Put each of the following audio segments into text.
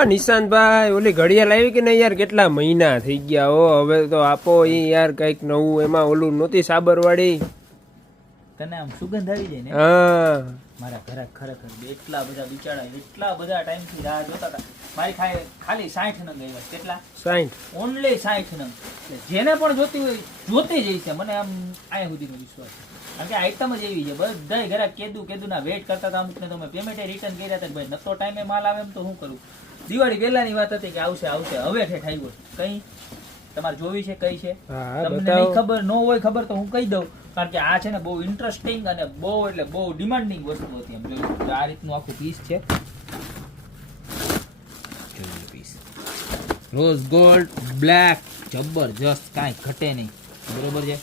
આ નિશાંતભાઈ ઓલી ઘડિયાળ આવી કે નહીં યાર, કેટલા મહિના થઈ ગયા હો. હવે તો આપો ઈ યાર કઈક નવું. એમાં ઓલું નહોતી સાબરવાળી, તને આમ સુગંધ આવી જાય ને. હા મારા ઘરે ખરેખર એટલા બધા બિચારા એટલા બધા ટાઈમથી રાહ જોતા હતા. મારી ખાલી 60 નંગ આવ્યા. કેટલા? 60. ઓનલી 60 નંગ. જેને પણ જોતી હોય જોતી જ છે. મને આમ આયા સુધીનો વિશ્વાસ છે. કારણ કે આઈટમ જ એવી છે. બધાય ઘરે કેદુના વેટ કરતા હતા. અમુકને તો મેં પેમેન્ટ રિટર્ન કર્યા હતા કે ભાઈ નતો ટાઈમે માલ આવે એમ તો શું કરું. દિવાળી પહેલાની વાત હતી કે આવશે હવે ઠેઠ આવ્યો. કઈ તમારે જોવી છે કઈ છે? તમને નહીં ખબર ન હોય ખબર તો હું કહી દઉં. કારણ કે આ છે ને બહુ ઇન્ટરેસ્ટિંગ અને બહુ એટલે બહુ ડિમાન્ડિંગ વસ્તુ હતી. એમ જોયું આ રીતનું આખું પીસ છે. પીસ રોઝ ગોલ્ડ બ્લેક જબરજસ્ત, કાંઈ ઘટે નહીં. બરોબર છે.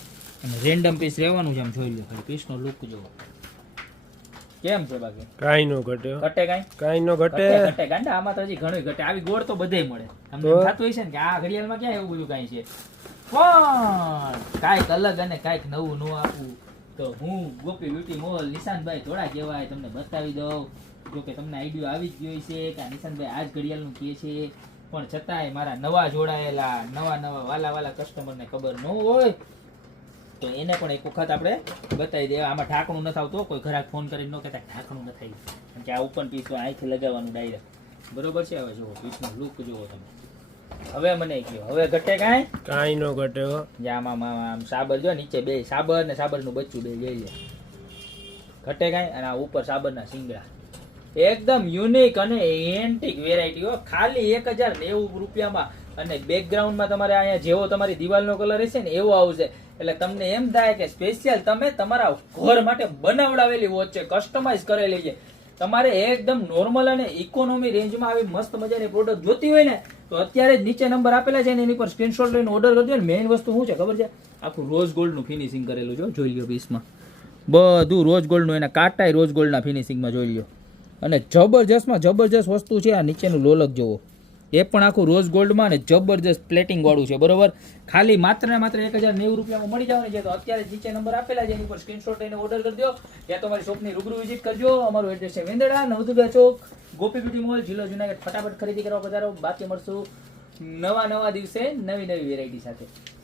અને રેન્ડમ પીસ રહેવાનું છે. આમ જોઈ લો ખાલી પીસનો લુક જોવો કેમ છે. બાકી કાઈ નો ઘટે. ઘટે કાઈ નો ઘટે. ઘટે ગાંડા આમાં તો હજી ઘણું ઘટે. આવી ગોળ તો બધે મળે. તમને થતું હોય છે ને કે આ ઘડિયાળમાં ક્યાં એવું બધું કાંઈ છે. પણ કાંઈક અલગ અને કાંઈક નવું ન આપવું તો હું ગોપી બ્યુટી મોલ નિશાંતભાઈ થોડા કહેવાય તમને બતાવી દઉં. જો કે તમને આઈડિયો આવી જ ગયો છે કે નિશાંતભાઈ આ જ ઘડિયાળનું કહે છે. પણ છતાંય મારા નવા જોડાયેલા નવા વાલા કસ્ટમરને ખબર ન હોય તો એને પણ એક વખત આપણે બતાવી દઈએ. આમાં ઢાંકણું નથી આવતું. કોઈ ઘરાક ફોન કરીને ન કહેતા ઢાંકણું નથી આવ્યું. કારણ કે આ ઓપન પીસ અહીંથી લગાવવાનું ડાયરેક્ટ. બરોબર છે. હવે જુઓ પીસનો લુક જુઓ તમે. હવે મને કહ્યું હવે ઘટે કાઈ નો ઘટે. આમ સાબર જો નીચે બે સાબર ને સાબરનું બચ્ચું બે જઈ જાય. ઘટે કાંઈ. અને આ ઉપર સાબરના શિંગડા એકદમ યુનિક અને એન્ટિક વેરાયટી હો. ખાલી 1090 રૂપિયામાં. અને બેકગ્રાઉન્ડમાં તમારે અહીંયા જેવો તમારી દિવાલનો કલર હશે ને એવો આવશે. એટલે તમને એમ થાય કે સ્પેશિયલ તમે તમારા ઘર માટે બનાવડાવેલી વોચ છે, કસ્ટમાઇઝ કરેલી છે. તમારે એકદમ નોર્મલ અને ઇકોનોમી રેન્જમાં આવી મસ્ત મજાની પ્રોડક્ટ જોતી હોય ને તો અત્યારે જ નીચે નંબર આપેલા છે ને એની પર સ્ક્રીનશોટ લઈને ઓર્ડર કરજો. ને મેઇન વસ્તુ શું છે ખબર છે? આખું રોઝ ગોલ્ડનું ફિનિશિંગ કરેલું છે. જોઈ લ્યો પીસમાં બધું રોઝ ગોલ્ડનું. એના કાંટાય રોઝ ગોલ્ડના ફિનિશિંગમાં જોઈ લ્યો. અને જબરજસ્તમાં જબરજસ્ત વસ્તુ છે. આ નીચેનું લોલક જોવો એ પણ આખું રોઝ ગોલ્ડમાં અને જબરજસ્ત પ્લેટિંગ વાળું છે. બરોબર. ખાલી માત્ર ને માત્ર 1090 રૂપિયામાં મળી જવાની છે. તો અત્યારે નીચે નંબર આપેલા છે એની પર સ્ક્રીનશોટ લઈને ઓર્ડર કરી દો. યા તમારી શોપની રૂબરૂ વિઝિટ કરજો. અમારું એડ્રેસ છે વેંદડા નવદુર્ગા ચોક ગોપી બ્યુટી મોલ જિલ્લો જુનાગઢ. ફટાફટ ખરીદી કરવા પધારો. બાકી મળશું નવા દિવસે નવી વેરાયટી સાથે.